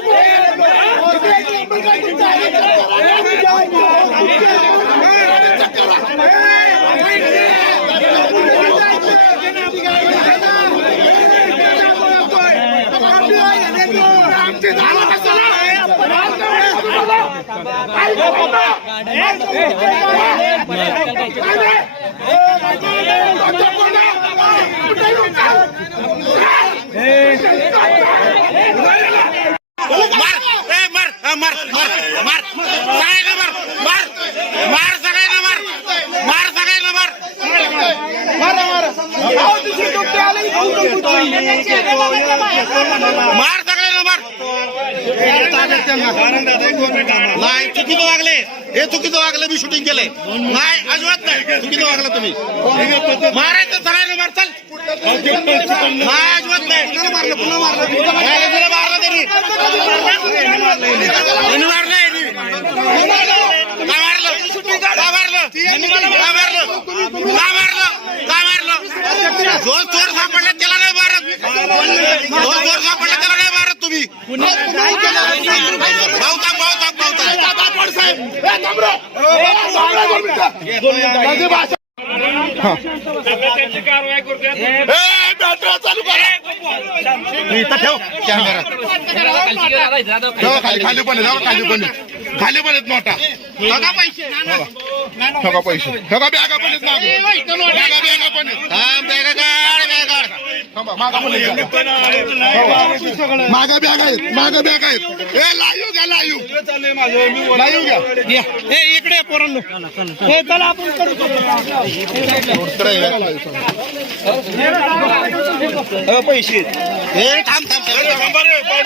मार ए, मार हा, मार मार मार सगळ्यांना मार मार मार सगळ्यांना मार मार सगळ्यांना मार मार सगळ्यांना मार. नाही चुकीचं वागले. हे चुकीचं वागलं मी शूटिंग केलंय. नाही अजिबात नाही. चुकीचं वागलं तुम्ही. मारायचं सगळ्यांना मार चल. नाही अजिबात नाही. मारलं पुन्हा मारलं. मारलं त्यांनी मारलं. तुम्ही? ठेव. कॅमेरा. खाली खाली पण खाली पण. खाली पण नोटा. बघा पैसे. ठेवा पैसे. ठेवा बॅगा पण बॅगा बॅगा पण बॅगा मागं बॅगा. आहेत मागं बॅग आहेत. ए लाईव घ्या लाईव लाईव घ्या. इकडे पोरांनो. हे चला आपण करू पैसे हे थांब.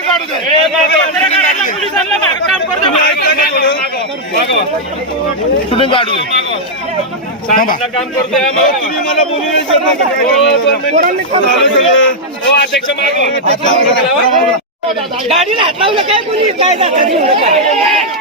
काम करू दे. काम तुम्ही मला गाडीला हात लावलं काय कोणी काय जाता?